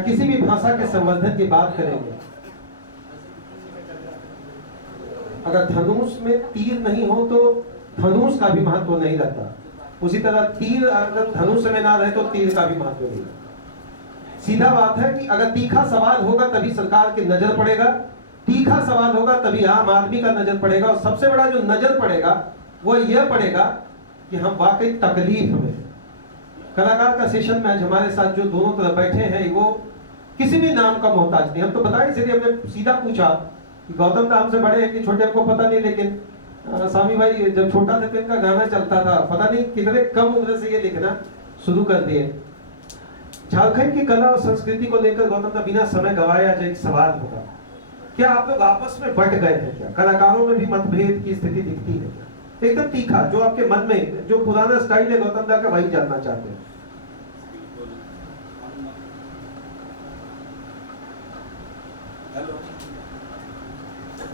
या किसी भी भाषा के संवर्धन की बात करेंगे, अगर धनुष में तीर नहीं हो तो धनुष का भी महत्व नहीं रहता। उसी तरह तीर अगर धनुष में ना रहे तो तीर का भी महत्व नहीं रहता। सीधा बात है कि अगर तीखा सवाल होगा तभी सरकार की नजर पड़ेगा, तीखा सवाल होगा तभी आम आदमी का नजर पड़ेगा, और सबसे बड़ा जो नजर पड़ेगा वो यह पड़ेगा कि हम वाकई तकलीफ में। कलाकार का सेशन में आज हमारे साथ जो दोनों तरफ बैठे हैं वो किसी भी नाम का मोहताज नहीं। हम तो बताएं, इसलिए हमने सीधा पूछा कि गौतम दा हमसे बड़े हैं कि छोटे, हमको पता नहीं, लेकिन स्वामी भाई जब छोटा था तो इनका गाना चलता था, पता नहीं कितने कम उम्र से ये लिखना शुरू कर दिए। झारखंड की कला और संस्कृति को लेकर गौतम दा बिना समय गवाए आज एक सवाल होगा, क्या आप लोग आपस में बट गए हैं? क्या कलाकारों में भी मतभेद की स्थिति दिखती है क्या? एकदम तीखा जो आपके मन में जो पुराना स्टाइल है गौतम दा का, वही जानना चाहते हैं।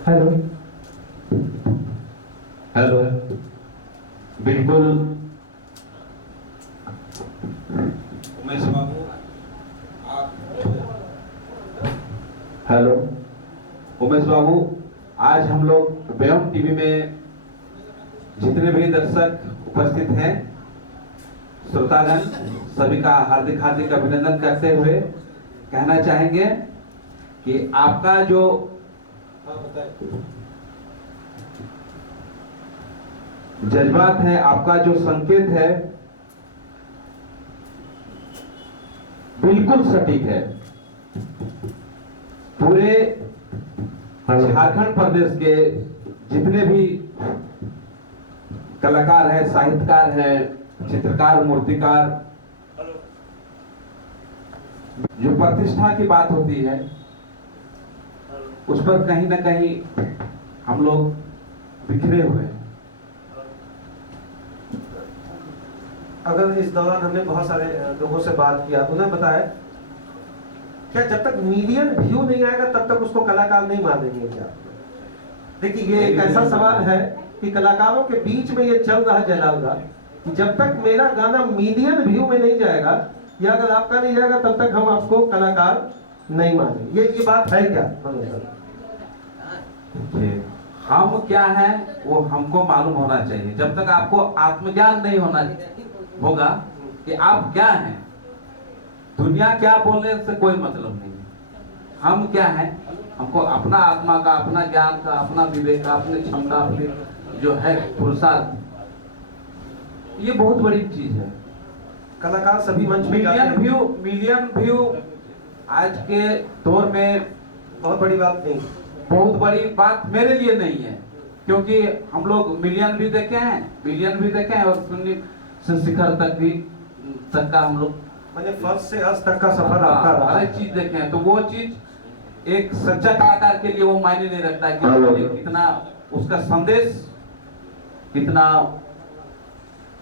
हेलो हेलो, बिल्कुल उमेश बाबू आप। हेलो उमेश बाबू, आज हम लोग व्योम टीवी में जितने भी दर्शक उपस्थित हैं, श्रोतागण, सभी का हार्दिक हार्दिक अभिनंदन करते हुए कहना चाहेंगे कि आपका जो जज्बात है, आपका जो संकेत है, बिल्कुल सटीक है। पूरे झारखंड प्रदेश के जितने भी कलाकार हैं, साहित्यकार हैं, चित्रकार, मूर्तिकार, जो प्रतिष्ठा की बात होती है उस पर कहीं ना कहीं हम लोग बिखरे हुए हैं। अगर इस दौरान हमने बहुत सारे लोगों से बात किया, उन्हें बताया क्या जब तक मिलियन व्यू नहीं आएगा तब तक उसको कलाकार नहीं मानेंगे क्या? देखिए, ये एक ऐसा सवाल है कि कलाकारों के बीच में ये चल रहा है जलाल दा कि जब तक मेरा गाना मिलियन व्यू में नहीं जाएगा या अगर आपका नहीं जाएगा तब तक हम आपको कलाकार नहीं मानेंगे। ये बात है क्या? हम क्या हैं वो हमको मालूम होना चाहिए। जब तक आपको आत्मज्ञान नहीं होगा कि आप क्या हैं, दुनिया क्या बोलने से कोई मतलब नहीं है। हम क्या हैं, हमको अपना आत्मा का, अपना ज्ञान का, अपना विवेक का, अपनी क्षमता, अपनी जो है पुरुषार्थ, ये बहुत बड़ी चीज है। कलाकार सभी मंच में मिलियन व्यू आज के दौर में बहुत बड़ी बात नहीं, बहुत बड़ी बात मेरे लिए नहीं है, क्योंकि हम लोग मिलियन भी देखे हैं, बिलियन भी देखे हैं, और शून्य से शिखर तक का हम लोग मैंने फर्स्ट से अर्श तक का सफर आपका रहा, हर एक चीज देखे हैं। तो वो चीज एक सच्चा कलाकार के लिए वो मायने नहीं रखता है कि कितना उसका संदेश कितना।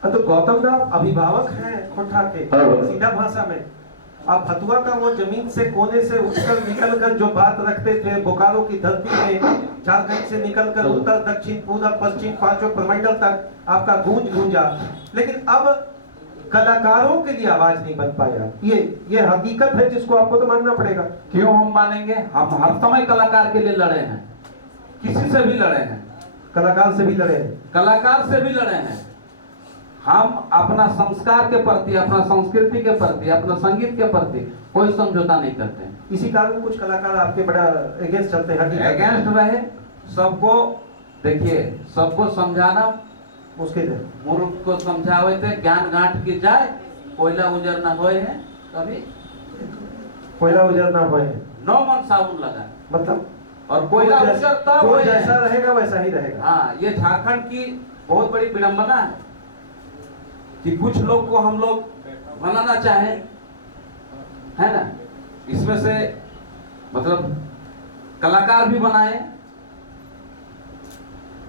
तो गौतम दा अभिभावक हैं खोटा के, सीधा भाषा में आप फतुआ का वो जमीन से कोने से उठकर निकलकर जो बात रखते थे, बोकारो की धरती में झारखंड से निकलकर उत्तर दक्षिण पूरब पश्चिम पांचों प्रमंडल तक आपका गूंजा, लेकिन अब कलाकारों के लिए आवाज नहीं बन पाया। ये हकीकत है जिसको आपको तो मानना पड़ेगा। क्यों हम मानेंगे? हम हर समय कलाकार के लिए लड़े हैं, किसी से भी लड़े हैं, कलाकार से भी लड़े हैं, कलाकार से भी लड़े हैं। हम अपना संस्कार के प्रति, अपना संस्कृति के प्रति, अपना संगीत के प्रति कोई समझौता नहीं करते हैं। इसी कारण कुछ कलाकार आपके बड़ा अगेंस्ट चलते हैं। अगेंस्ट रहे, सबको देखिए, सबको समझाना मुश्किल है। मूर्ख को समझावे थे ज्ञान गांठ की जाए, कोयला उजर ना होए है कभी, कोयला उजर ना होए, नौ मन साबुन लगा, मतलब और कोयला उजर तब जो जैसा रहेगा वैसा ही रहेगा। हाँ, ये झारखंड की बहुत बड़ी विडंबना है कि कुछ लोग को हम लोग बनाना चाहें, है ना। इसमें से मतलब कलाकार भी बनाए,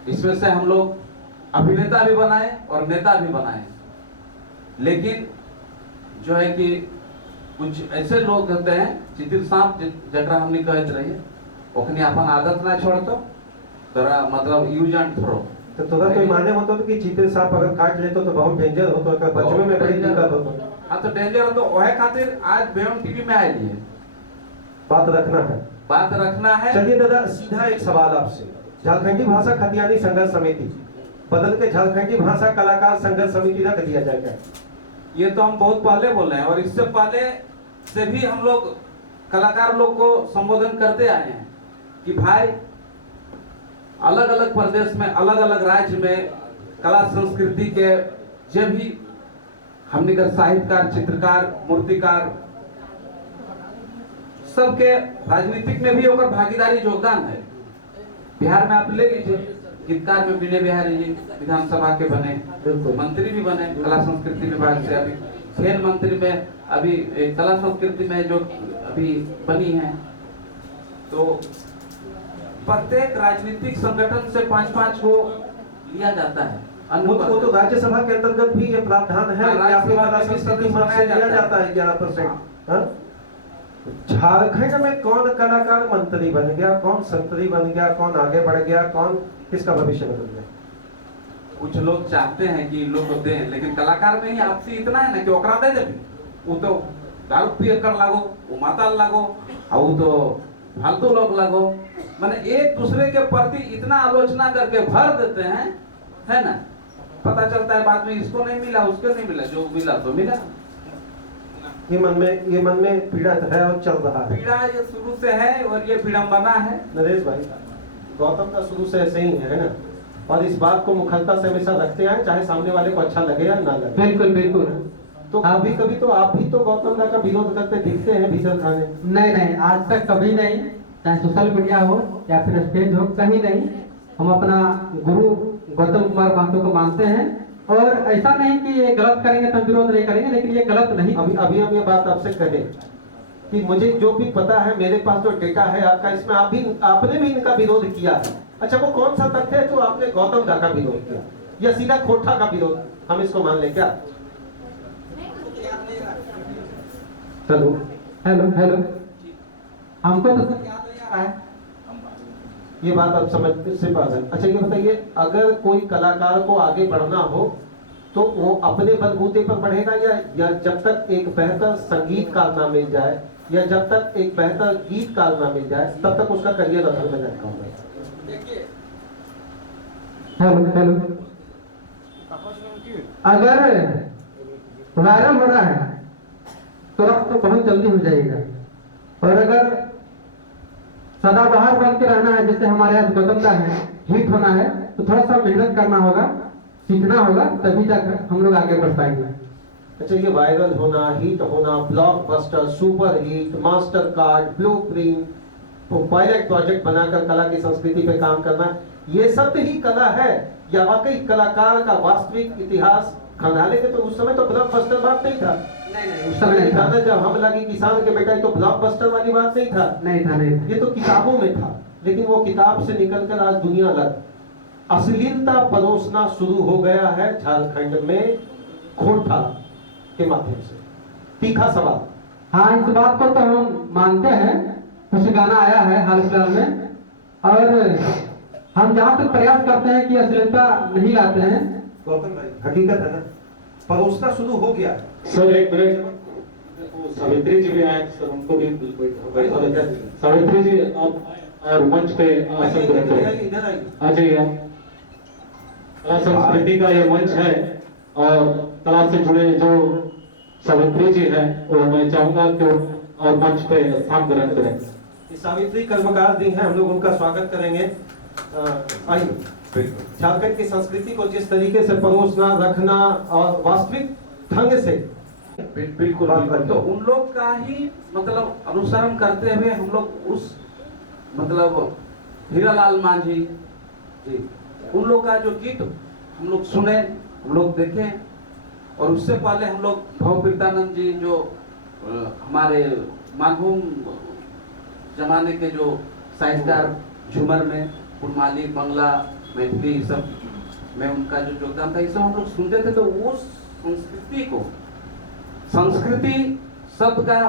इसमें से हम लोग अभिनेता भी बनाए और नेता भी बनाए, लेकिन जो है कि कुछ ऐसे लोग होते हैं चितिर सांप जकरा हमने कहते रहिए, ओखनी अपन आदत ना छोड़तो तोरा मतलब यूज एंड थ्रो। तो तोरा कोई माने होतो कि चितिर सांप अगर काट लेतो तो बहुत डेंजर होतो, बचवे में बड़ी दिक्कत होतो। हाँ, तो डेंजर हो तो ओहे खातिर आज व्योम टीवी में आए लिए बात रखना है। बात रखना है। चलिए दादा, सीधा एक सवाल आपसे। झारखंडी भाषा खतियानी संघर्ष समिति बदल के झारखंडी भाषा कलाकार संघर्ष समिति रख दिया जाए क्या? ये तो हम बहुत पहले बोले हैं, और इससे पहले से भी हम लोग कलाकार लोग को संबोधन करते आए हैं कि भाई अलग अलग प्रदेश में, अलग अलग राज्य में कला संस्कृति के जो भी हमने का साहित्यकार, चित्रकार, मूर्तिकार, सबके राजनीतिक में भी होकर भागीदारी योगदान है। बिहार में आप ले लीजिए, गीतकार में विनय बिहारी जी विधानसभा के बने, मंत्री भी बने कला संस्कृति विभाग से। अभी खेल मंत्री में अभी कला संस्कृति में जो अभी बनी है, तो प्रत्येक राजनीतिक संगठन से 5-5 को लिया जाता है। वो तो राज्यसभा के अंतर्गत भी ये प्रावधान है कि आपकी कला संस्कृति में लिया जाता है 11%। झारखंड में कौन कलाकार मंत्री बन गया, कौन संतरी बन गया, कौन आगे बढ़ गया, कौन किसका भविष्य बदल गया? कुछ लोग चाहते हैं कि लोग को दें, लेकिन कलाकार में ही आपसी इतना है ना कि ओकरा दे देबी, वो तो दारू पिए कर लागो, वो माताल लागो, और वो तो फालतू लोग लागो, माने एक दूसरे के प्रति इतना आलोचना करके भर देते हैं, है ना। पता चलता है बाद में इसको नहीं मिला, उसको नहीं मिला, जो मिला तो मिला। ये मन में पीड़ा है और चल रहा है। पीड़ा ये शुरू से है और ये विडंबना है। नरेश भाई, गौतम का शुरू से ऐसे ही है ना, और इस बात को मुखरता से हमेशा रखते हैं, चाहे सामने वाले को अच्छा लगे या ना लगे। बिल्कुल बिल्कुल। तो कभी कभी तो आप भी तो गौतम दा का विरोध करते दिखते हैं भीतर खाने। नहीं, आज तक कभी नहीं, चाहे सोशल मीडिया हो या फिर स्टेज हो, कहीं नहीं। हम अपना गुरु गौतम कुमार महतो को मानते हैं, और ऐसा नहीं कि ये गलत करेंगे तो विरोध नहीं करेंगे, लेकिन ये गलत नहीं। अभी हम ये बात आपसे कहें कि मुझे जो भी पता है, मेरे पास जो डेटा है आपका, इसमें आपने भी इनका विरोध किया है। अच्छा, वो कौन सा तथ्य है जो आपने गौतम दा का विरोध किया, या सीधा खोटा का विरोध हम इसको मान ले क्या? चलो, हेलो, हमको तो याद नहीं आ रहा है। ये बात आप समझ से पास है। अच्छा, ये बताइए, अगर कोई कलाकार को आगे बढ़ना हो तो वो अपने बलबूते पर बढ़ेगा, या जब तक एक बेहतर संगीतकार ना मिल जाए, या जब तक एक बेहतर गीतकार ना मिल जाए, तब तक उसका करियर अधर में जाएगा? हेलो, अगर वायरल हो रहा है तो अब तो बहुत जल्दी हो जाएगा, और अगर सदाबहार बन के रहना है, जैसे हमारे यहाँ गौतम दा है, हिट होना है, तो थोड़ा सा मेहनत करना होगा, सीखना होगा, तभी तक हम लोग आगे बढ़ पाएंगे। अच्छा, ये वायरल होना, हिट होना, blockbuster, super hit, master card, blueprint, pilot project बनाकर कला की संस्कृति पे काम करना, ये सब ही कला है, या वाकई कलाकार का वास्तविक इतिहास खंगाले के? तो उस समय तो ब्लॉकबस्टर बात नहीं था। नहीं, उस समय नहीं था। जब हम लगी किसान के बेटा, तो ब्लॉकबस्टर वाली बात नहीं था। नहीं था। ये तो किताबों में था, लेकिन वो किताब से निकलकर आज दुनिया अलग अश्लीलता परोसना शुरू हो गया है झारखंड में, खोटा के माध्यम से। तीखा सवाल। हाँ, इस बात को तो हम मानते हैं। कुछ गाना आया है हाल फिलहाल में, और हम जहाँ तक प्रयास करते हैं कि अश्लीलता नहीं लाते हैं। गौतम भाई, हकीकत है ना, परोसना शुरू हो गया है। सर एक मिनट, सावित्री जी भी आए सर, उनको भी सावित्री जी आप और मंच पे आसन ग्रहण करें। इधर आइए। आ जाइए आप। कला संस्कृति का ये मंच है, और कला से जुड़े जो सावित्री जी हैं, वो मैं चाहूंगा कि और मंच पे स्थान ग्रहण करें। सावित्री कर्मकार दी है, हम लोग उनका स्वागत करेंगे। आइए। झारखंड की संस्कृति को जिस तरीके से परोसना, रखना और वास्तविक ढंग से बिल्कुल तो उन लोग का ही मतलब अनुसरण करते हुए हम लोग उस मतलब हीरालाल मांझी जी, उन लोग का जो गीत हम लोग सुने, हम लोग देखे, और उससे पहले हम लोग भवप्रीतानंद जी जो हमारे मानभूम जमाने के जो साहित्यकार, झूमर में उन्माली, बंगला, मैथिली सब में उनका जो योगदान था, ये सब हम लोग सुनते थे। तो वो संस्कृति को, संस्कृति शब्द का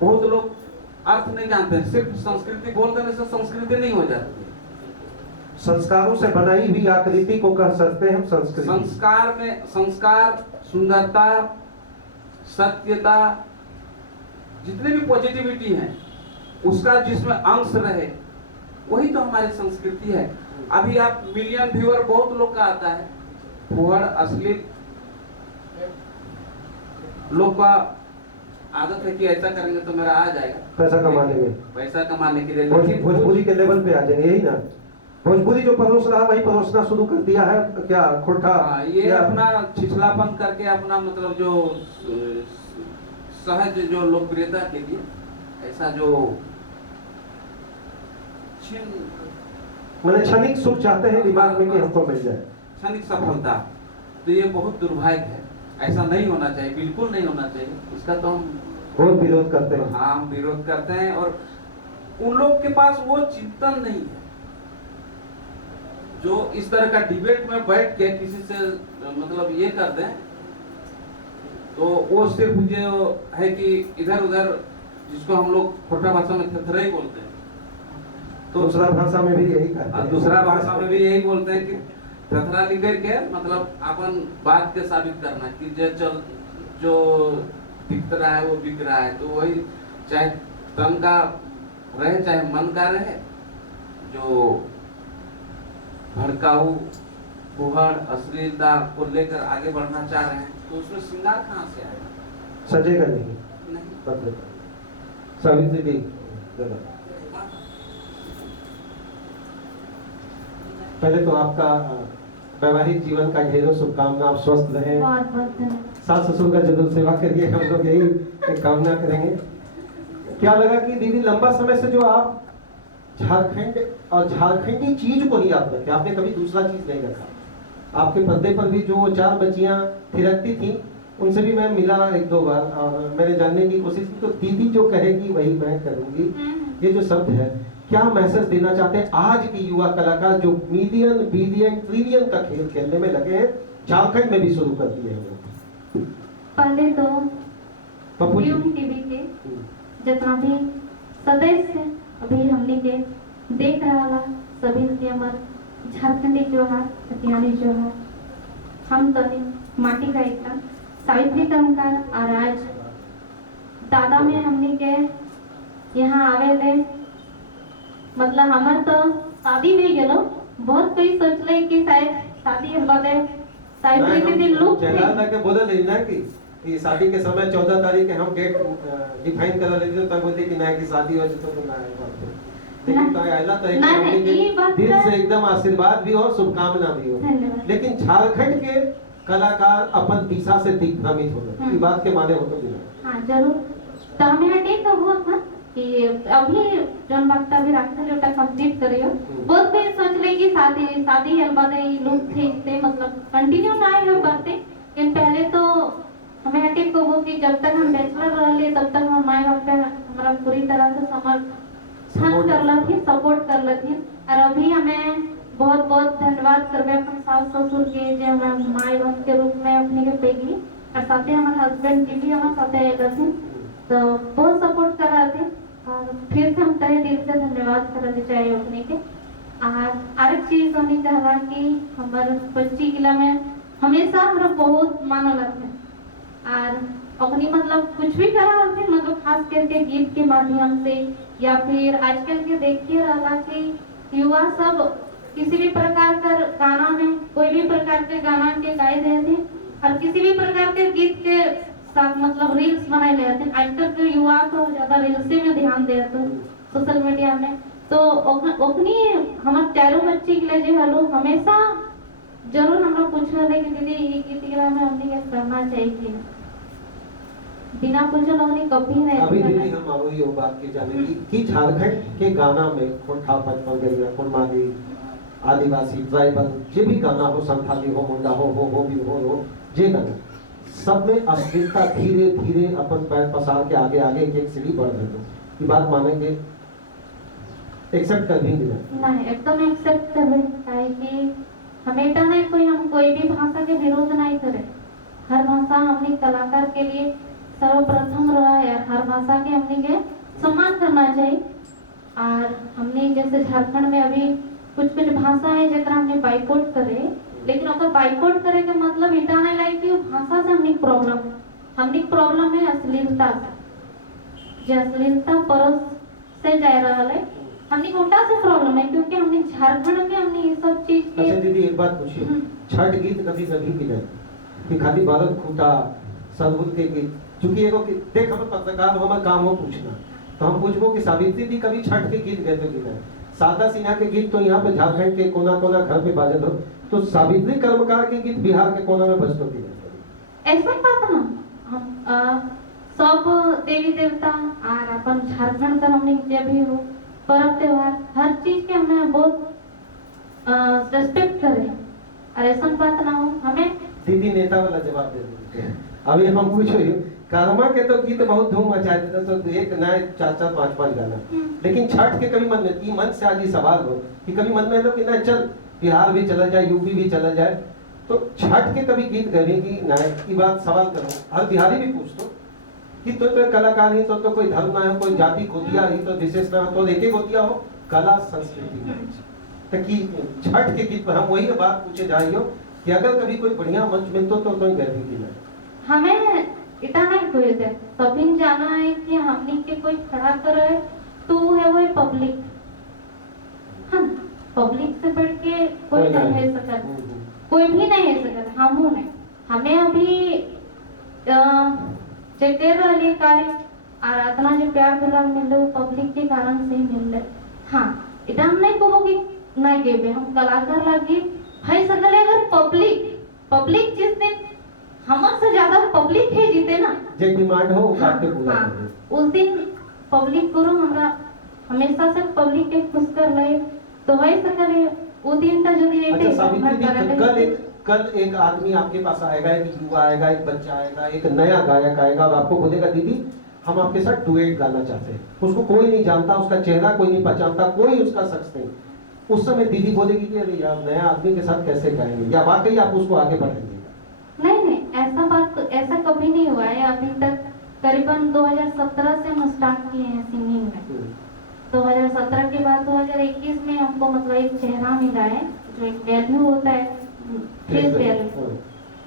बहुत लोग अर्थ नहीं जानते हैं। सिर्फ संस्कृति बोल देने से संस्कृति नहीं हो जाती। संस्कारों से बनाई हुई आकृति को कह सकते हैं हम संस्कृति। संस्कार में संस्कार, सुंदरता, सत्यता, जितने भी पॉजिटिविटी हैं, उसका जिसमें अंश रहे, वही तो हमारी संस्कृति है। अभी आप मिलियन व्यूअर बहुत लोग का आता है, फुहड़ अश्लील लोग का आदत है कि ऐसा करेंगे तो मेरा आ जाएगा पैसा कमा लेंगे, पैसा कमाने के लिए। लेकिन भोजपुरी के लेवल पे आ जाएंगे, यही ना। भोजपुरी जो परोस रहा वही परोसना शुरू कर दिया है क्या खुरखा? हाँ, ये अपना छिछलापन करके अपना मतलब जो सहज जो लोकप्रियता के लिए ऐसा जो मैंने क्षणिक सुख चाहते हैं दिमाग में कि हमको मिल जाए, क्षणिक सफलता, तो ये बहुत दुर्भाग्य है। ऐसा नहीं होना चाहिए, बिल्कुल नहीं होना चाहिए। इसका तो हम बहुत विरोध करते हैं। हाँ, हम विरोध करते हैं। और उन लोग के पास वो चिंतन नहीं है जो इस तरह का डिबेट में बैठ के किसी से मतलब ये कर दें, तो वो सिर्फ जो है कि इधर उधर, जिसको हम लोग खोटा भाषा में थथरा ही बोलते हैं, तो दूसरा भाषा में भी यही कहते हैं। दूसरा भाषा में भी यही बोलते हैं कि थथरा लिख के मतलब अपन बात के साबित करना कि जो दिख रहा है वो बिक रहा है। तो वही चाहे तन का रहे चाहे मन का रहे, जो भड़काऊ फुहड़ अश्लीलता को लेकर आगे बढ़ना चाह रहे हैं, तो उसमें श्रृंगार कहाँ से आएगा? सजेगा नहीं। नहीं। सावित्री दी पहले तो आपका वैवाहिक जीवन का ढेरों शुभकामना, आप स्वस्थ रहें, बहुत बहुत धन्यवाद। सास ससुर का जरूर सेवा करिए, हम लोग यही एक कामना करेंगे। क्या लगा कि दीदी लंबा समय से जो आप झारखंड और झारखंडी चीज को ही आप रखे, आपने कभी दूसरा चीज नहीं रखा। आपके पर्दे पर भी जो 4 बच्चियां थिरकती थी, उनसे भी मैं मिला 1-2 बार और मैंने जानने की कोशिश की। तो दीदी जो कहेगी वही मैं करूंगी, ये जो शब्द है, क्या मैसेज देना चाहते हैं आज के युवा कलाकार जो मिलियन बिलियन ट्रिलियन का खेल खेलने में लगे हैं, झारखंड में भी शुरू कर दिए हैं? पहले तो पप्पू जी। टीवी के जितना भी सदस्य अभी हमने के देख रहा ला, सभी के हमार झारखंडी जो है, हथियानी जो है, हम तो माटी का एक सावित्री टंकार और आज दादा में हमने के यहाँ आवे थे। मतलब हमार तो शादी नहीं गेलो, बहुत कोई सोचले कि शायद शादी के बाद सावित्री के दिन लोग के बोले नहीं ना कि शादी के समय 14 तारीख के हम डेट डिफाइन कर लेते, तब बोलते कि ना कि शादी हो तो ना है। लेकिन तो आइला तो एक दिल से एकदम आशीर्वाद भी हो, शुभकामना भी हो। लेकिन झारखंड के कलाकार अपन दिशा से दिग्भ्रमित हो गए, इस बात के माने हो तो बिना। हाँ जरूर, तो हमें ठीक तो हुआ था कि अभी जन वक्त अभी रखते लोटा कंप्लीट करियो। बहुत कोई सोच ले कि शादी है बाद ये लोग थे मतलब कंटिन्यू ना है बातें। लेकिन पहले तो हमें हटे को वो कि जब तक हम बैचलर रहे तब तक हम माए बाप पे हमारा पूरी तरह से समर्थन कर लथी, सपोर्ट कर लथी। और अभी हमें बहुत बहुत धन्यवाद करबे अपन सास ससुर के जे हमरा माए बाप के रूप में अपने के पेली, और साथे हमारे हस्बैंड जी भी हमारे साथे आए थे, तो बहुत सपोर्ट कर रहे थे। और फिर से हम तहे दिल से धन्यवाद करते चाहिए अपने के। और आर चीज होनी कहला कि हमारे बच्ची किला में हमेशा हमरा बहुत मानो लगते और अपनी मतलब कुछ भी करा होती, मतलब खास करके गीत के माध्यम से, या फिर आजकल के देखिए रहा कि युवा सब किसी भी प्रकार का गाना में कोई भी प्रकार के गाना के गाए देते और किसी भी प्रकार के गीत के साथ मतलब रील्स बनाए लेते हैं। आजकल के युवा तो ज्यादा रील्स में ध्यान देते हैं सोशल मीडिया में। तो अपनी हमारे चारों बच्ची के लिए जो है लोग हमेशा जरूर हम लोग पूछ रहे कि दीदी ये गीत के में हमने क्या करना चाहिए, बिना पूछे हमने कभी नहीं। अभी दीदी हम वही बात की जाने कि झारखंड के गाना में खोटापन पंगरिया कुर्मादी आदिवासी ट्राइबल जो भी गाना हो, संथाली हो, मुंडा हो भी हो जे गाना सब में अश्लीलता धीरे धीरे अपन पैर पसार के आगे आगे एक सीढ़ी बढ़ रही है। ये बात मानेंगे, एक्सेप्ट कर भी नहीं, एकदम एक्सेप्ट कर रहे कि हमेशा नहीं हम कोई भी भाषा के विरोध नहीं करे। हर भाषा हमने कलाकार के लिए सर्वप्रथम रहा है, हर भाषा के हमने के सम्मान करना चाहिए। और हमने जैसे झारखंड में अभी कुछ भाषा है जरा हमने बाइकआउट करे, लेकिन अगर बाइकआउट करे के मतलब इतना नहीं लाइक कि भाषा से हमने प्रॉब्लम है अश्लीलता से। जो अश्लीलता परोस से जा रहा है। हमने कोटा से प्रॉब्लम है क्योंकि हमने झारखंड में हमने ये सब चीज के अच्छा दीदी एक बात पूछिए, छठ गीत कभी कभी की जाए कि खाली भारत खूटा सदबुद्ध के गीत, चूंकि एगो देख हम पत्रकार हो, हमारा काम हो पूछना, तो हम पूछबो कि सावित्री जी कभी छठ के गीत गए थे कि नहीं। शारदा सिन्हा के गीत तो यहाँ पे झारखंड के कोना कोना घर पे बाजत हो, तो सावित्री कर्मकार के गीत बिहार के कोना में बजते होती है। ऐसा बात ना हम सब देवी देवता और अपन झारखंड का हमने जब भी हो पर्व त्योहार हर चीज के हमें बहुत रेस्पेक्ट करे और ऐसा बात ना हो हमें। दीदी नेता वाला जवाब दे देते हैं। अभी हम पूछो कर्मा के तो गीत बहुत धूम मचा देते, तो एक नए 4-4 5-5 गाना, लेकिन छठ के कभी मन में मन से आज ये सवाल हो कि कभी मन में लो कि ना चल बिहार भी चला जाए, यूपी भी चला जाए, तो छठ के कभी गीत गाने की ना की बात सवाल करो, हर बिहारी भी पूछ दो कि तो कलाकार ही तो कोई धर्म ना हो, कोई जाति गोतिया ही तो विशेष ना हो, तो एक गोतिया हो कला संस्कृति। तो कि छठ के गीत पर हम वही बात पूछे जा रही हो कि अगर कभी कोई बढ़िया मंच मिलतो तो कोई गर्वी की ना हमें इतना नहीं कोई दे सभी जाना है कि हमने के कोई खड़ा करे तो है वो पब्लिक। हाँ पब्लिक से बढ़ के कोई नहीं है सकता, कोई भी नहीं है सकता। हम नहीं हमें अभी चेकर वाले कार्य आराधना जो प्यार दुलार मिल रहे वो पब्लिक के कारण से ही मिल रहे। हाँ इतना हम नहीं कहोगे नहीं गेबे हम कलाकार लगे भाई सकल अगर पब्लिक जिस दिन हमसे ज्यादा पब्लिक है जीते ना जे डिमांड हो काटे पूरा हाँ, करे। उस दिन पब्लिक करो हमरा हमेशा से पब्लिक के खुश कर रहे तो वही सकल वो दिन का जो दिए अच्छा सावित्री जी कल एक आदमी आपके पास आएगा, एक युवा आएगा, एक बच्चा आएगा, एक नया गायक आएगा और आपको बोलेगा दीदी हम आपके साथ डुएट गाना चाहते हैं। उसको कोई नहीं जानता, उसका चेहरा कोई नहीं पहचानता, कोई उसका शख्स नहीं। उस समय दीदी बोलेगी कि अरे यार नया आदमी के साथ कैसे गाएंगे, या वाकई आप उसको आगे बढ़ाएंगे? नहीं ऐसा बात ऐसा कभी नहीं हुआ है अभी तक। करीबन 2017 से हम स्टार्ट किए हैं सिंगिंग में। 2017 के बाद 2021 में हमको मतलब एक चेहरा मिला है जो एक वैल्यू होता है फेस वैल्यू,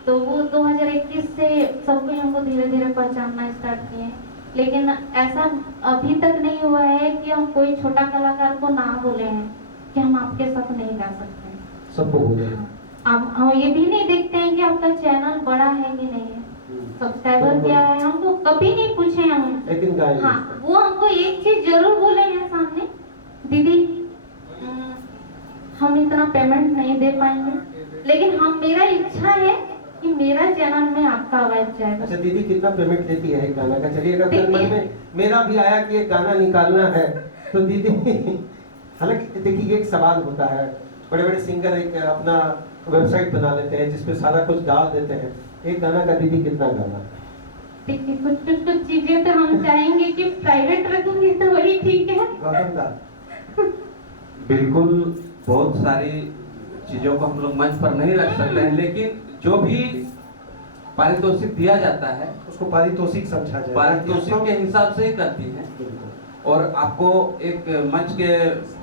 तो वो 2021 से सब कुछ हमको धीरे धीरे पहचानना स्टार्ट किए। लेकिन ऐसा अभी तक नहीं हुआ है कि हम कोई छोटा कलाकार को ना बोले हैं कि हम आपके साथ नहीं गा सकते। सबको बोले अब हम ये भी नहीं देखते हैं कि आपका चैनल बड़ा है कि नहीं है, सब्सक्राइबर क्या है, हमको कभी नहीं पूछे हम। लेकिन गाएंगे। हाँ वो हमको एक चीज जरूर बोले हैं सामने, दीदी हम इतना पेमेंट नहीं दे पाएंगे, लेकिन हम मेरा इच्छा है कि मेरा चैनल में आपका आवाज जाएगा। अच्छा दीदी कितना पेमेंट देती है एक गाना का? चलिए अगर मन में मेरा भी आया कि एक गाना निकालना है तो दीदी हालांकि देखिए एक सवाल होता है, बड़े बड़े सिंगर एक अपना वेबसाइट बना लेते हैं जिसपे सारा कुछ डाल देते हैं, एक गाना का दीदी कितना गाना? देखिए कुछ चीजें तो हम चाहेंगे कि प्राइवेट रखेंगे तो वही ठीक है। गौतम दा बिल्कुल बहुत सारी चीजों को हम लोग मंच पर नहीं रख सकते हैं, लेकिन जो भी पारितोषिक दिया जाता है उसको पारितोषिक समझा जाए, पारितोषिक के हिसाब से ही करती है। और आपको एक मंच के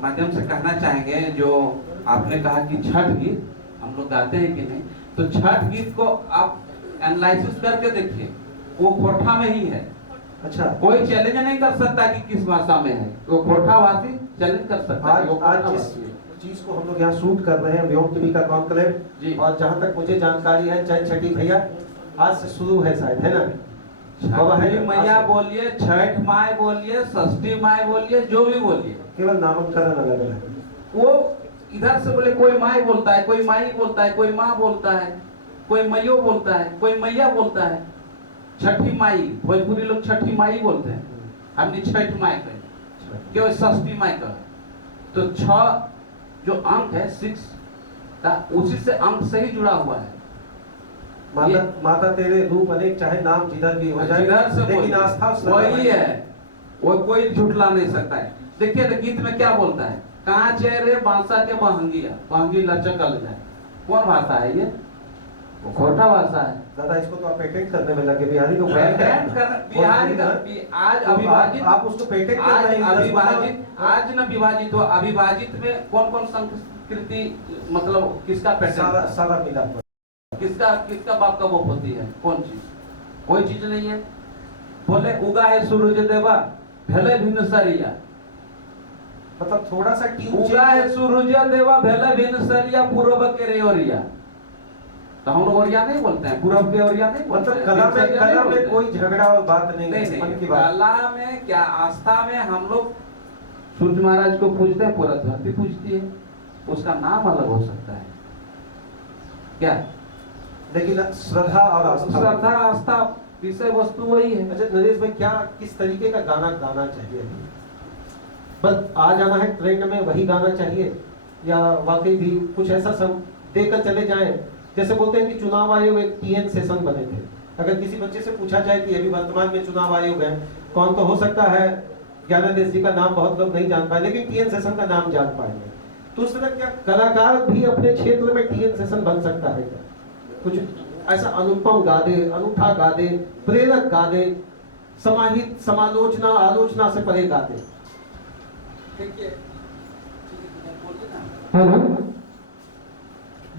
माध्यम से कहना चाहेंगे, जो आपने कहा कि छठ गीत हम लोग गाते हैं कि नहीं, तो छठ गीत को आप एनालिसिस करके देखिए, वो खोरठा में ही है। अच्छा कोई चैलेंज नहीं कर सकता कि किस भाषा में है, वो खोरठावासी चैलेंज कर सकता है। आज जिस चीज को हम लोग यहाँ शूट कर रहे हैं व्योम टीवी का कॉन्क्लेव, और जहाँ तक मुझे जानकारी है चैन छठी भैया आज से शुरू है शायद, है ना? छठी मैया बोलिए, छठ माई बोलिए, षष्ठी माई बोलिए, जो भी बोलिए, केवल नामकरण अलग अलग है। वो इधर से बोले कोई माई बोलता है, कोई माई बोलता है, कोई माँ बोलता है, कोई मैयो बोलता है, कोई मैया बोलता है। छठी माई भोजपुरी लोग छठी माई बोलते हैं, हमने छठ माई कहे, केवल षष्ठी माई कहे। तो 6 जो अंक है 6 का उसी से अंक से ही जुड़ा हुआ है। माता तेरे रूप अनेक, चाहे नाम जिधर भी हो जाए, लेकिन आस्था वही है, वो कोई झुठला नहीं सकता है। देखिए तो गीत में क्या बोलता है, कहाँ चेहरे बांसा के बहंगिया, बहंगी लचकल जाए, कौन भाषा है ये? वो खोटा भाषा है। दादा इसको तो आप पेटेंट करने में लगे, बिहारी को बिहारी का आज अविभाजित, आप उसको पेटेंट कर रहे हैं। अविभाजित आज न विभाजित हो, अविभाजित में कौन कौन संस्कृति मतलब किसका पैटर्न, सारा मिला, किसका बाप का वो होती है, कौन चीज? कोई चीज नहीं है। बोले उगा है सूरज देवा भेले भिन्न सरिया, मतलब थोड़ा सा ट्यून उगा है सूरज देवा भेला भिनसरिया पूर्व के रे ओरिया। तो हम लोग ओरिया नहीं बोलते हैं, पूर्व के ओरिया नहीं बोलते मतलब हैं, कला भिनसरिया नहीं में बोलते हैं। कोई झगड़ा और बात नहीं नहीं है, नहीं, मन की बात। कला में क्या, आस्था में हम लोग सूर्य महाराज को पूजते हैं, पूरा धरती पूजती है, उसका नाम अलग हो सकता है क्या, लेकिन श्रद्धा और आस्था। श्रद्धा आस्था विषय वस्तु वही है। अच्छा नरेश भाई, क्या किस तरीके का गाना गाना चाहिए? बस आ जाना है ट्रेंड में वही गाना चाहिए, या वाकई भी कुछ ऐसा सब देकर चले जाएं? जैसे बोलते हैं कि चुनाव आयोग एक टीएन सेशन बने थे। अगर किसी बच्चे से पूछा जाए कि अभी वर्तमान में चुनाव आयोग है कौन, तो हो सकता है ज्ञानादेश जी का नाम बहुत लोग नहीं जान पाए, लेकिन टीएन सेशन का नाम जान पाएंगे। तो उस तरह क्या कलाकार भी अपने क्षेत्र में टीएन सेशन बन सकता है क्या? कुछ ऐसा अनुपम गा दे, अनूठा गा दे, प्रेरक गा दे, समाहित, समालोचना, आलोचना से परे गा दे। हेलो,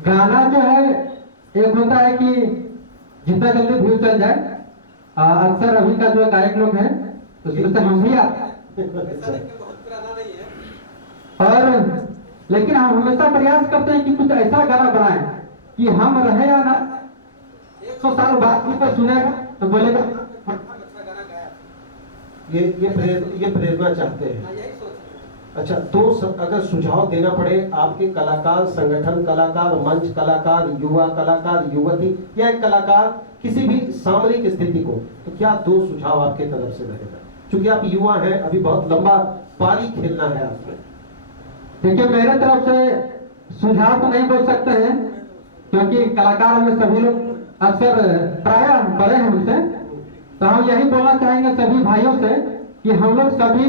गाना जो है एक होता है कि जितना जल्दी व्यू चल जाए। अक्सर अभी का जो गायक लोग हैं उसमें से हम भी आते हैं, और लेकिन हम हमेशा प्रयास करते हैं कि कुछ ऐसा गाना बनाएं कि हम रहे या ना 100 साल बाद भी कोई सुनेगा तो बोलेगा ये प्रेरणा चाहते हैं। अच्छा, तो अगर सुझाव देना पड़े आपके कलाकार संगठन, कलाकार मंच, कलाकार युवा, कलाकार युवती, या एक कलाकार किसी भी सामरिक स्थिति को, तो क्या 2 सुझाव आपके तरफ से रहेगा? क्योंकि आप युवा हैं, अभी बहुत लंबा पारी खेलना है आपको। देखिए, मेरे तरफ से सुझाव तो नहीं बोल सकते हैं, क्योंकि कलाकार में सभी लोग अक्सर प्रायः बड़े हैं हमसे। तो हम यही बोलना चाहेंगे सभी भाइयों से कि हम लोग सभी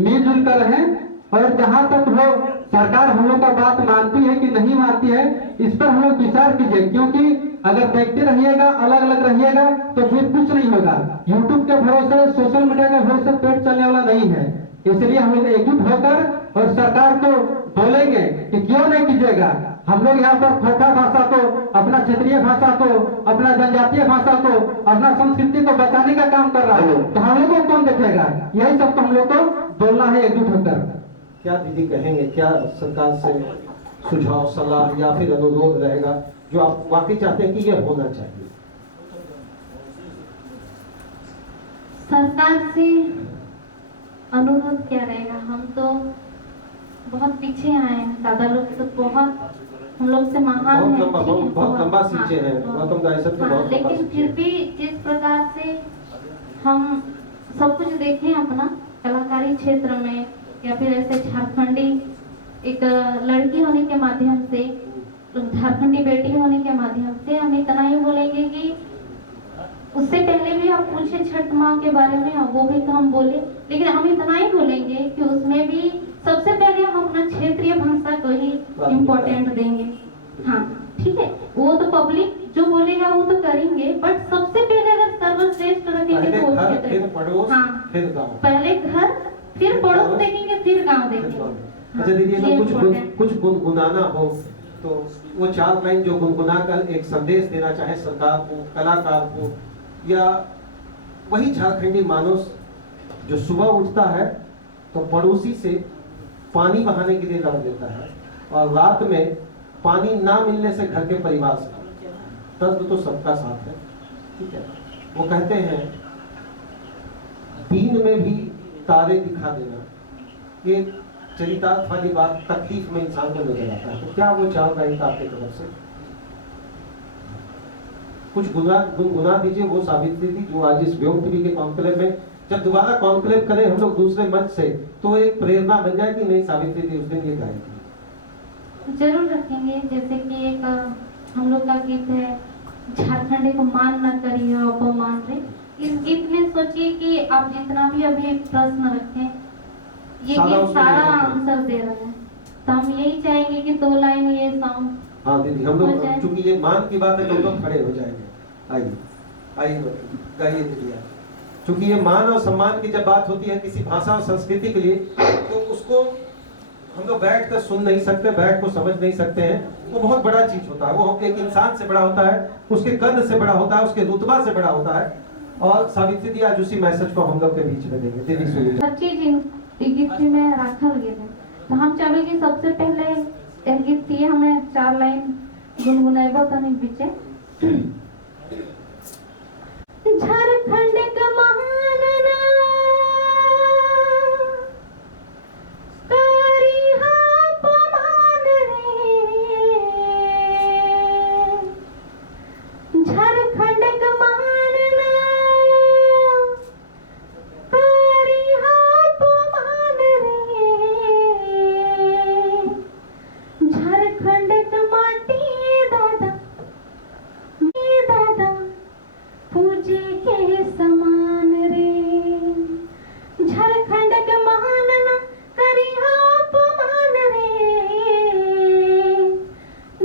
मिलजुल कर रहें, और जहाँ तक वो सरकार हम लोग का बात मानती है कि नहीं मानती है, इस पर हम लोग विचार कीजिए। क्योंकि अगर देखते रहिएगा, अलग अलग रहिएगा, तो फिर कुछ नहीं होगा। यूट्यूब के भरोसे, सोशल मीडिया के भरोसे पेट चलने वाला नहीं है। इसलिए हम लोग एकजुट होकर और सरकार को बोलेंगे कि क्यों नहीं कीजिएगा। हम लोग यहाँ पर खोखा भाषा को, अपना क्षेत्रीय भाषा को, अपना जनजातीय भाषा को, अपना संस्कृति को बचाने का काम कर रहा है, तो हम लोग को कौन देखेगा? यही सब तो हम लोग को बोलना है एकजुट होकर। क्या दीदी कहेंगे, क्या सरकार से सुझाव, सलाह या फिर अनुरोध रहेगा जो आप वाकई चाहते हैं कि ये होना चाहिए? सरकार से अनुरोध क्या रहेगा? हम तो बहुत पीछे आए हैं, दादा लोग तो बहुत हम लोग से महान बहुत है, लंबा, बहुत लंबा सींचे हैं, गौतम दाई सब तो बहुत लंबा लेकिन सींचे फिर हैं। भी जिस प्रकार से हम सब कुछ देखें अपना कलाकारी क्षेत्र में, या फिर ऐसे झारखंडी एक लड़की होने के माध्यम से, झारखंडी बेटी होने के माध्यम से हम इतना ही बोलेंगे कि उससे पहले भी आप पूछे छठ माँ के बारे में, वो भी तो हम बोले, लेकिन हम इतना ही बोलेंगे कि उसमें भी सबसे पहले हम अपना क्षेत्रीय भाषा को ही इम्पोर्टेंट देंगे। हाँ ठीक है, वो तो पब्लिक जो बोलेगा वो तो करेंगे, बट सबसे पहले अगर सर्वश्रेष्ठ रखेंगे तो वो घर, फिर क्षेत्र। पड़ोस, हाँ, फिर गांव। पहले घर, फिर पड़ोस देखेंगे, फिर गांव देखेंगे। अच्छा दीदी, ये अगर important। कुछ गुनगुनाना हो तो वो 4 लाइन जो गुनगुना कर एक संदेश देना चाहे सरकार को, कलाकार को, या वही झारखंडी मानुस जो सुबह उठता है तो पड़ोसी से पानी बहाने के लिए लड़ लेता है, और रात में पानी ना मिलने से घर के परिवार से, दर्द तो सबका साथ है, ठीक है। वो कहते हैं दिन में भी तारे दिखा देना, ये चरितार्थ वाली बात तकलीफ में इंसान को नजर आता है। तो क्या वो 4 लाइन का आपके तरफ से कुछ गुनगुना दीजिए वो सावित्री दी, जो आज इस व्योग टीवी के कॉन्क्लेव में, जब दोबारा कॉन्क्लेव करें हम लोग दूसरे मंच से, तो एक प्रेरणा बन जाए कि नहीं सावित्री दी उस दिन ये गाई थी। जरूर रखेंगे। जैसे कि एक हम लोग का गीत है, झारखंडी को मान न करिए अपमान रे। इस गीत में सोचिए कि आप जितना भी अभी प्रश्न रखें, ये गीत सारा आंसर दे रहे हैं। तो हम यही चाहेंगे कि 2 लाइन ये सॉन्ग। हाँ दीदी, हम लोग चूंकि ये मान की बात है तो हम लोग खड़े हो जाएंगे। आइए आइए गाइए दीदी आप। चूंकि ये मान और सम्मान की जब बात होती है किसी भाषा और संस्कृति के लिए, तो उसको हम लोग बैठ कर सुन नहीं सकते, बैठ को समझ नहीं सकते हैं। वो बहुत बड़ा चीज होता है, वो एक इंसान से बड़ा होता है, उसके कद से बड़ा होता है, उसके रुतबा से बड़ा होता है। और सावित्री दी आज उसी मैसेज को हम लोग के बीच में देंगे। दीदी सुनिए। हर चीज इन गीत में रखल गेल है। तो हम चाहे कि सबसे पहले एक गीत दिए हमें 4 लाइन गुनगुनाइबो तनी बीचे। झारखंड के महानना करिहा पमान रे, झारखंड के महानना करिहा पमान रे, झारखंड के माटी दादा दादा पूजे के समान रे, झारखंड के महानना करिहा अपमान रे,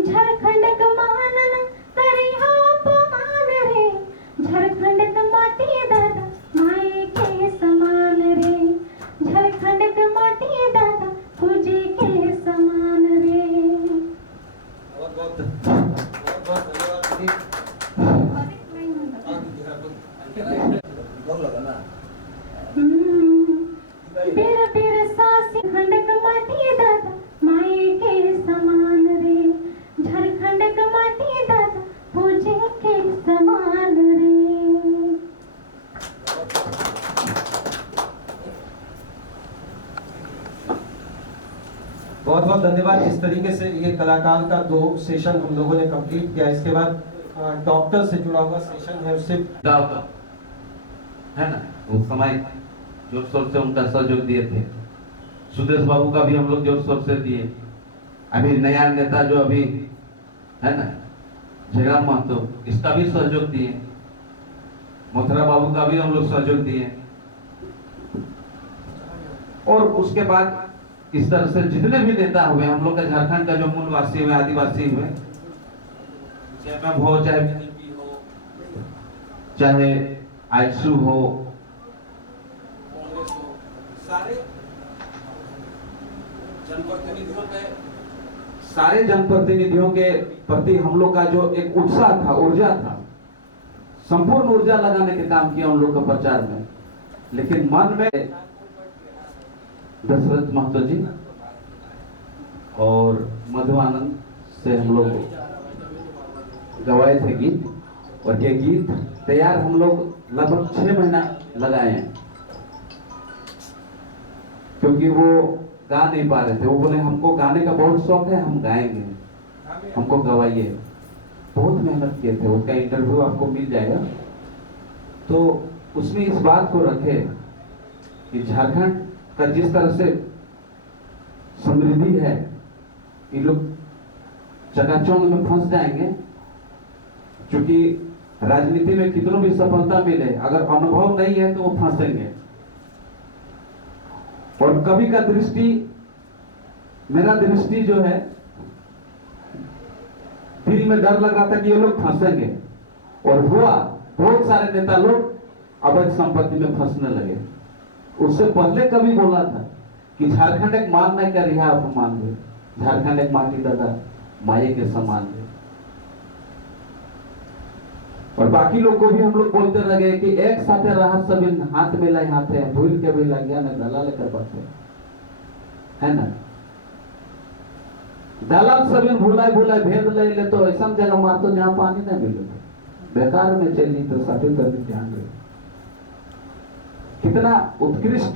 झारखंड के महानना करिहा अपमान रे, झारखंड के माटी दादा माए के समान रे, झारखंड के माटी दादा पूजे के समान रे। बहुत बहुत धन्यवाद दीदी। बहुत लगा ना। बेर बेर सासी खंडक माटी दादा माए के समान रे, झारखंड के माटी दादा पूजे के समान रे। बहुत बहुत धन्यवाद। इस तरीके से ये कलाकार का 2 सेशन हम लोगों ने कंप्लीट किया। इसके बाद डॉक्टर से जुड़ा हुआ सेशन है, उससे डॉक्टर है ना, उस समय जोर शोर से उनका सहयोग दिए थे। सुदेश बाबू का भी हम लोग जोर शोर से दिए। अभी नया नेता जो अभी है ना जयराम महतो, इसका भी सहयोग दिए। मथुरा बाबू का भी हम लोग सहयोग दिए। और उसके बाद इस तरह से जितने भी नेता हुए हम लोग का, झारखंड का जो मूलवासी हुए, आदिवासी हुए, चाहे हो, चाहे बीजेपी हो, चाहे आईसू हो, कांग्रेस हो, सारे जनप्रतिनिधियों के प्रति हम लोग का जो एक उत्साह था, ऊर्जा था, संपूर्ण ऊर्जा लगाने के काम किया उन लोग के प्रचार में। लेकिन मन में दशरथ महतो जी और मधुआनंद से हम लोग गवाए थे गीत, और ये गीत तैयार हम लोग लगभग 6 महीना लगाए हैं, क्योंकि वो गा नहीं पा रहे थे। वो बोले हमको गाने का बहुत शौक है, हम गाएंगे, हमको गवाइए। बहुत मेहनत किए थे। उसका इंटरव्यू आपको मिल जाएगा। तो उसमें इस बात को रखे कि झारखंड का जिस तरह से समृद्धि है, ये लोग चकाचौंध में फंस जाएंगे। क्योंकि राजनीति में कितनों भी सफलता मिले, अगर अनुभव नहीं है तो वो फंसेंगे। और कभी का दृष्टि, मेरा दृष्टि जो है, दिल में डर लग रहा था कि ये लोग फंसेंगे, और हुआ। बहुत सारे नेता लोग अवैध संपत्ति में फंसने लगे। उससे पहले कभी बोला था कि झारखंड एक मान नहीं कर रिहा अपमान हुए, झारखंड एक माटी दादा माये के समान है। और बाकी लोग को भी हम लोग बोलते रह गए कि एक साथे रहा सब हाथ मिला हाथे, भूल के भी लग गया, न दलाल कर पाते है ना। दलाल सब भूलाए भूलाए भेद ले ले, तो ऐसा जगह मार तो जहां पानी नहीं मिले, बेकार में चली तो साथी तरह ध्यान रहे। कितना उत्कृष्ट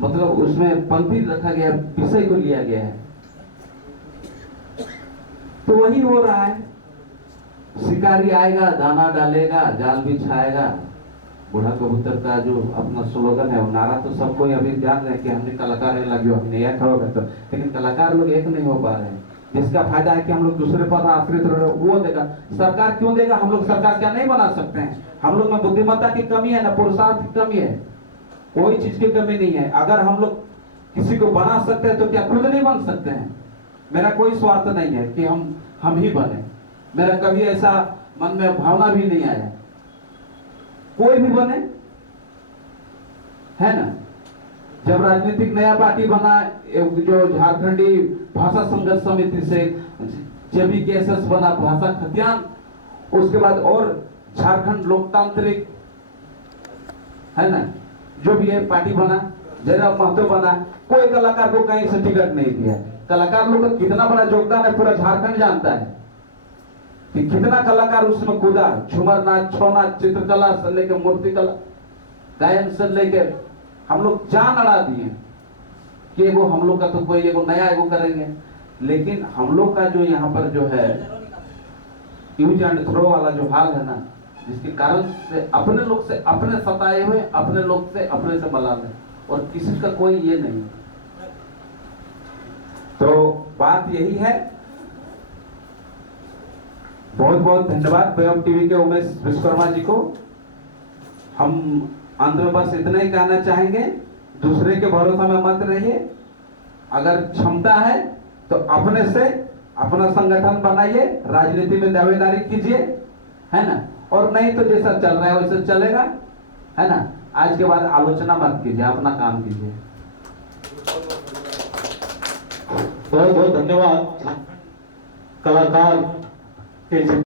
मतलब उसमें पंक्ति रखा गया, विषय को लिया गया है। तो वही हो रहा है। शिकारी आएगा, दाना डालेगा, जाल बिछाएगा। बूढ़ा कबूतर का जो अपना स्लोगन है, वो नारा तो सबको अभी जान रहे हैं कि हमने कलाकार लगे, हमने एक हो गए। तो लेकिन कलाकार लोग एक नहीं हो पा रहे हैं। जिसका फायदा है कि हम लोग दूसरे पर आश्रित रह रहे, वो देगा। सरकार क्यों देगा? हम लोग सरकार क्या नहीं बना सकते हैं? हम लोग में बुद्धिमत्ता की कमी है ना, पुरुषार्थ की कमी है, कोई चीज की कमी नहीं है। अगर हम लोग किसी को बना सकते हैं तो क्या खुद नहीं बन सकते हैं? मेरा कोई स्वार्थ नहीं है कि हम ही बने। मेरा कभी ऐसा मन में भावना भी नहीं आया। कोई भी बने, है ना। जब राजनीतिक नया पार्टी बना, जो झारखंडी भाषा संघर्ष समिति से JBKSS बना, भाषा खतियान, उसके बाद और झारखंड लोकतांत्रिक, है ना, जो भी है पार्टी बना, जयराम महतो बना, कोई कलाकार को कहीं से टिकट नहीं दिया। कलाकार लोग का कितना बड़ा योगदान है पूरा झारखंड जानता है कि कितना कलाकार उसमें कूदा, झूमर नाच, छौ नाच, चित्रकला से लेकर मूर्तिकला, गायन से लेकर हम लोग जान अड़ा दिए कि वो हम लोग का तो कोई एगो नया एगो करेंगे। लेकिन हम लोग का जो यहाँ पर जो है यूज एंड थ्रो वाला जो हाल है ना, जिसके कारण से अपने लोग से अपने सताए हुए, अपने लोग से अपने से मलाल है और किसी का कोई ये नहीं। तो बात यही है। बहुत बहुत धन्यवाद पेम टीवी के उमेश विश्वकर्मा जी को। हम अंत में बस इतना ही कहना चाहेंगे, दूसरे के भरोसा में मत रहिए। अगर क्षमता है तो अपने से अपना संगठन बनाइए, राजनीति में दावेदारी कीजिए, है ना। और नहीं तो जैसा चल रहा है वैसे चलेगा, है ना। आज के बाद आलोचना मत कीजिए, अपना काम कीजिए। बहुत बहुत धन्यवाद कलाकार के